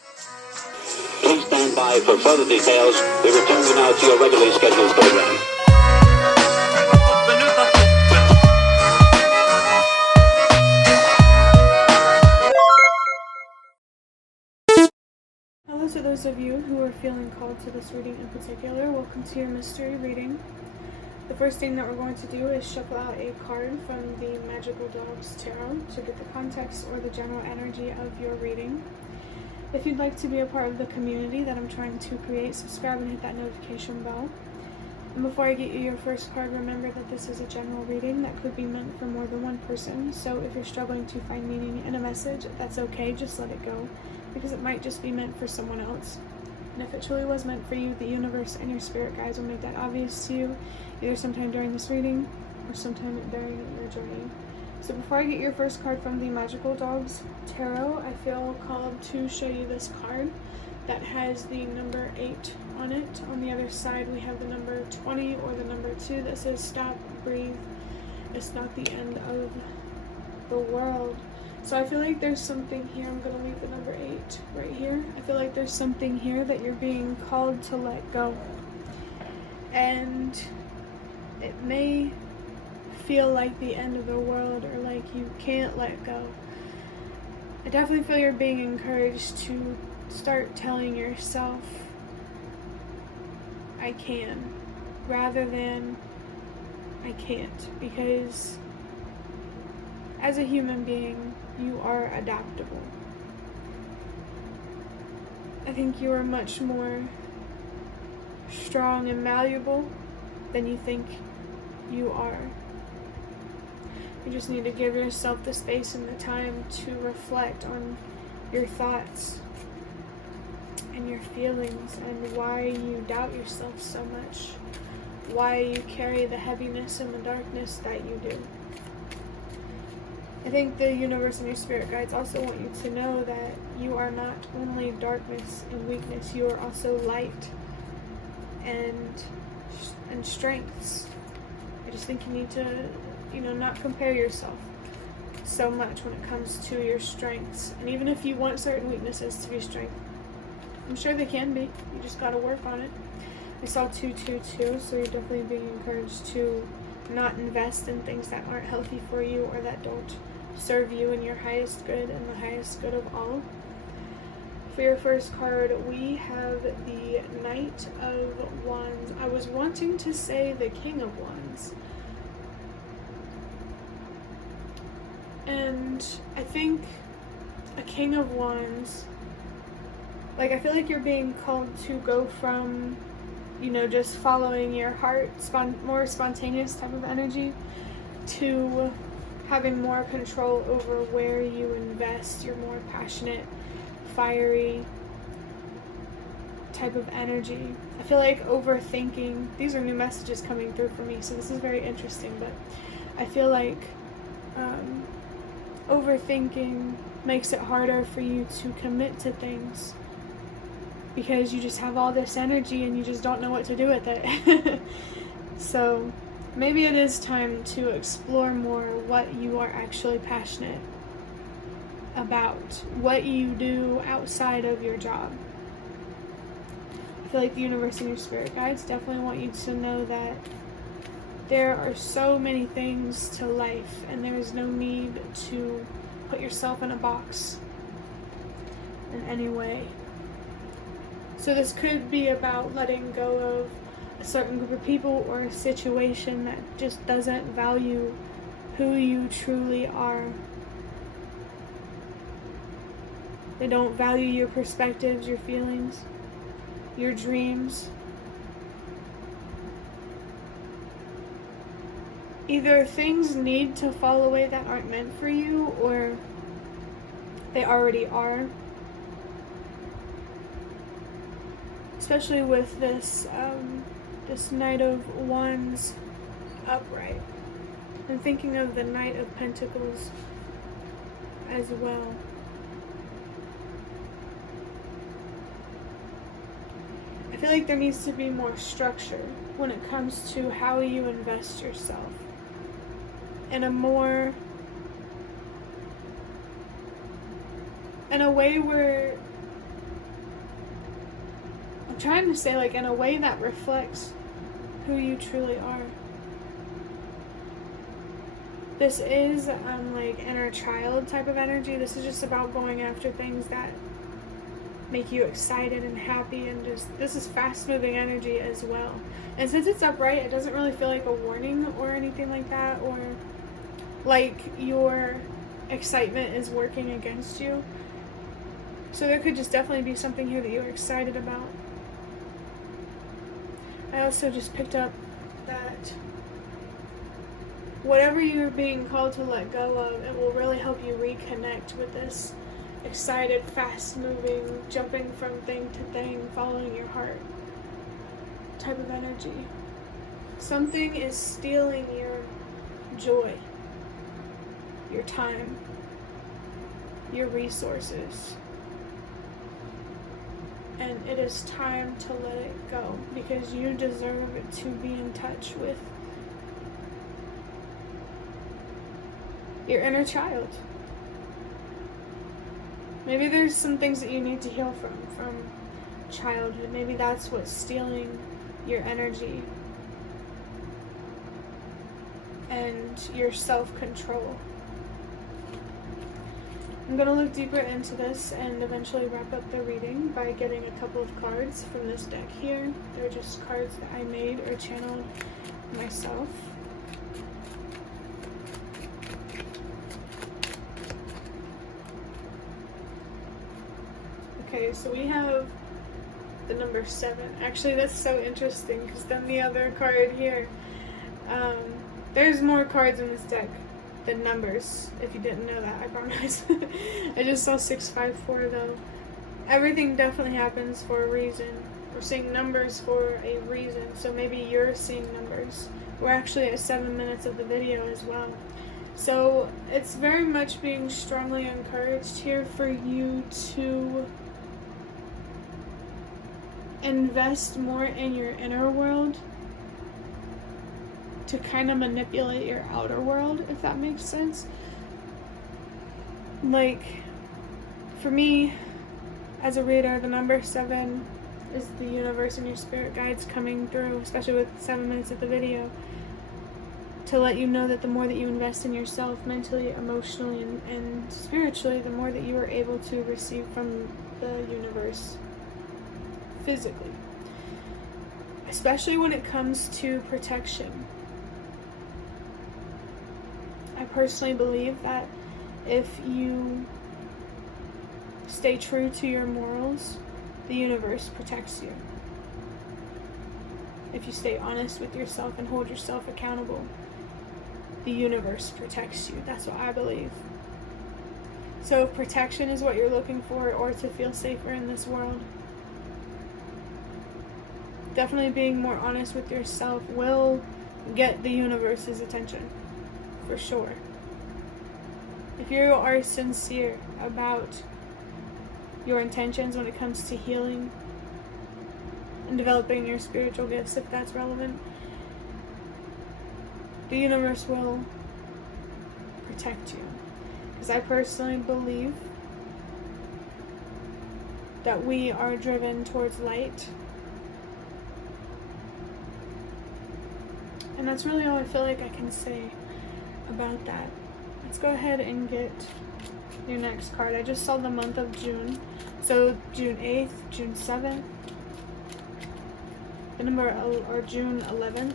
Please stand by for further details. We return you now to your regularly scheduled program. Hello to those of you who are feeling called to this reading in particular. Welcome to your mystery reading. The first thing that we're going to do is shuffle out a card from the Magical Dogs Tarot to get the context or the general energy of your reading. If you'd like to be a part of the community that I'm trying to create, subscribe and hit that notification bell. And before I get you your first card, remember that this is a general reading that could be meant for more than one person. So if you're struggling to find meaning in a message, that's okay, just let it go, because it might just be meant for someone else. And if it truly was meant for you, the universe and your spirit guides will make that obvious to you, either sometime during this reading or sometime during your journey. So before I get your first card from the Magical Dogs Tarot, I feel called to show you this card that has the number 8 on it. On the other side, we have the number 20 or the number 2 that says stop, breathe. It's not the end of the world. So I feel like there's something here. I'm going to leave the number 8 right here. I feel like there's something here that you're being called to let go. And it may feel like the end of the world or like you can't let go. I definitely feel you're being encouraged to start telling yourself, I can, rather than I can't, because as a human being, you are adaptable. I think you are much more strong and malleable than you think you are. You just need to give yourself the space and the time to reflect on your thoughts and your feelings and why you doubt yourself so much, why you carry the heaviness and the darkness that you do. I think the universe and your spirit guides also want you to know that you are not only darkness and weakness, you are also light and strengths. I just think you need to, not compare yourself so much when it comes to your strengths. And even if you want certain weaknesses to be strength, I'm sure they can be. You just got to work on it. I saw 222, so you're definitely being encouraged to not invest in things that aren't healthy for you or that don't serve you in your highest good and the highest good of all. For your first card, we have the Knight of Wands. I was wanting to say the King of Wands. And I think a King of Wands, I feel like you're being called to go from, just following your heart, more spontaneous type of energy, to having more control over where you invest your more passionate, fiery type of energy. I feel like overthinking, these are new messages coming through for me, so this is very interesting, but I feel like overthinking makes it harder for you to commit to things because you just have all this energy and you just don't know what to do with it. So maybe it is time to explore more what you are actually passionate about, what you do outside of your job. I feel like the universe and your spirit guides definitely want you to know that there are so many things to life and there is no need to put yourself in a box in any way. So this could be about letting go of a certain group of people or a situation that just doesn't value who you truly are. They don't value your perspectives, your feelings, your dreams. Either things need to fall away that aren't meant for you, or they already are. Especially with this Knight of Wands upright. I'm thinking of the Knight of Pentacles as well. I feel like there needs to be more structure when it comes to how you invest yourself in a way where trying to say, like, in a way that reflects who you truly are. This is like inner child type of energy. This is just about going after things that make you excited and happy, and just, this is fast moving energy as well. And since it's upright, it doesn't really feel like a warning or anything like that, or like your excitement is working against you. So there could just definitely be something here that you're excited about. I also just picked up that whatever you're being called to let go of, it will really help you reconnect with this excited, fast-moving, jumping from thing to thing, following your heart type of energy. Something is stealing your joy, your time, your resources. And it is time to let it go, because you deserve to be in touch with your inner child. Maybe there's some things that you need to heal from childhood. Maybe that's what's stealing your energy and your self-control. I'm going to look deeper into this and eventually wrap up the reading by getting a couple of cards from this deck here. They're just cards that I made or channeled myself. Okay, so we have the number 7. Actually, that's so interesting, because then the other card here, there's more cards in this deck than numbers, if you didn't know that, I promise. I just saw 654 though. Everything definitely happens for a reason. We're seeing numbers for a reason, so maybe you're seeing numbers. We're actually at 7 minutes of the video as well. So it's very much being strongly encouraged here for you to invest more in your inner world to kind of manipulate your outer world, if that makes sense. Like, for me, as a reader, the number 7 is the universe and your spirit guides coming through, especially with 7 minutes of the video, to let you know that the more that you invest in yourself mentally, emotionally, and spiritually, the more that you are able to receive from the universe physically. Especially when it comes to protection. I personally believe that if you stay true to your morals, the universe protects you. If you stay honest with yourself and hold yourself accountable, the universe protects you. That's what I believe. So if protection is what you're looking for, or to feel safer in this world, definitely being more honest with yourself will get the universe's attention, for sure. If you are sincere about your intentions when it comes to healing and developing your spiritual gifts, if that's relevant, the universe will protect you. Because I personally believe that we are driven towards light. And that's really all I feel like I can say about that. Let's go ahead and get your next card. I just saw the month of June. So June 8th, June 7th, the number, or June 11th.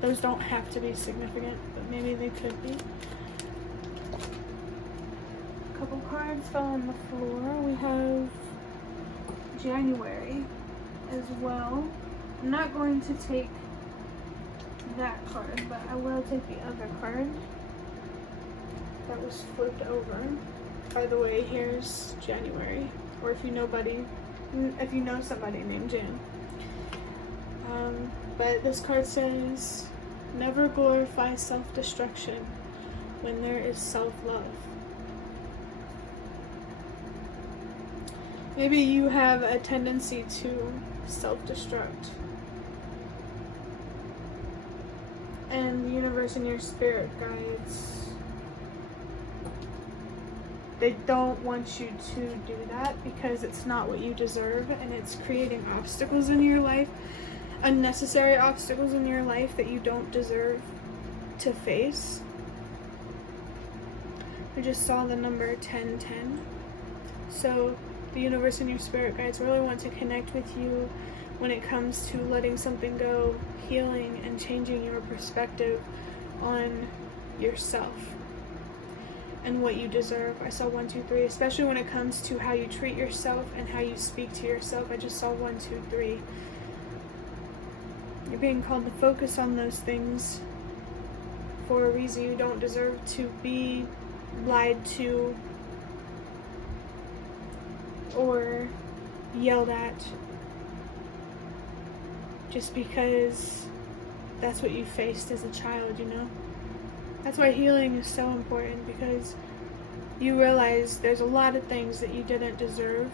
Those don't have to be significant, but maybe they could be. A couple cards fell on the floor. We have January as well. I'm not going to take that card, but I will take the other card that was flipped over. By the way, here's January, or if you know somebody named Jan. But this card says, never glorify self-destruction when there is self-love. Maybe you have a tendency to self-destruct. And the universe and your spirit guides They don't want you to do that because it's not what you deserve, and it's creating obstacles in your life, unnecessary obstacles in your life that you don't deserve to face. I just saw the number 1010. So the universe and your spirit guides really want to connect with you when it comes to letting something go, healing, and changing your perspective on yourself and what you deserve. I saw 1, 2, 3, especially when it comes to how you treat yourself and how you speak to yourself. I just saw 1, 2, 3. You're being called to focus on those things for a reason. You don't deserve to be lied to or yelled at just because that's what you faced as a child, you know? That's why healing is so important, because you realize there's a lot of things that you didn't deserve.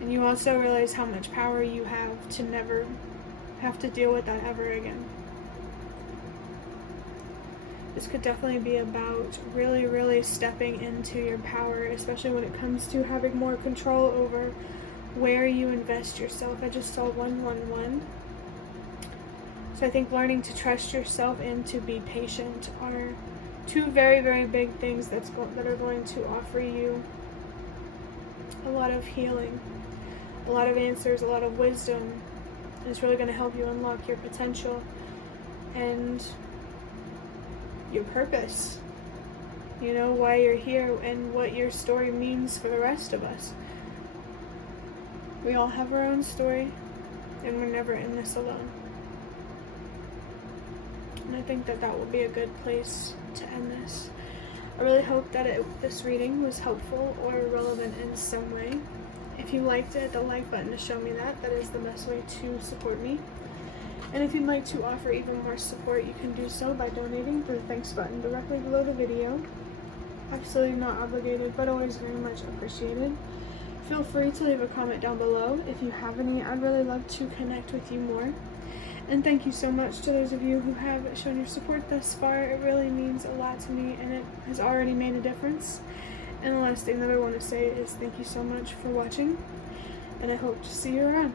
And you also realize how much power you have to never have to deal with that ever again. This could definitely be about really, really stepping into your power, especially when it comes to having more control over where you invest yourself. I just saw 111. So I think learning to trust yourself and to be patient are two very, very big things that are going to offer you a lot of healing, a lot of answers, a lot of wisdom. And it's really going to help you unlock your potential and your purpose. You know, why you're here and what your story means for the rest of us. We all have our own story, and we're never in this alone. And I think that that will be a good place to end this. I really hope that this reading was helpful or relevant in some way. If you liked it, the like button to show me that. That is the best way to support me. And if you'd like to offer even more support, you can do so by donating through the thanks button directly below the video. Absolutely not obligated, but always very much appreciated. Feel free to leave a comment down below if you have any. I'd really love to connect with you more. And thank you so much to those of you who have shown your support thus far. It really means a lot to me, and it has already made a difference. And the last thing that I want to say is thank you so much for watching, and I hope to see you around.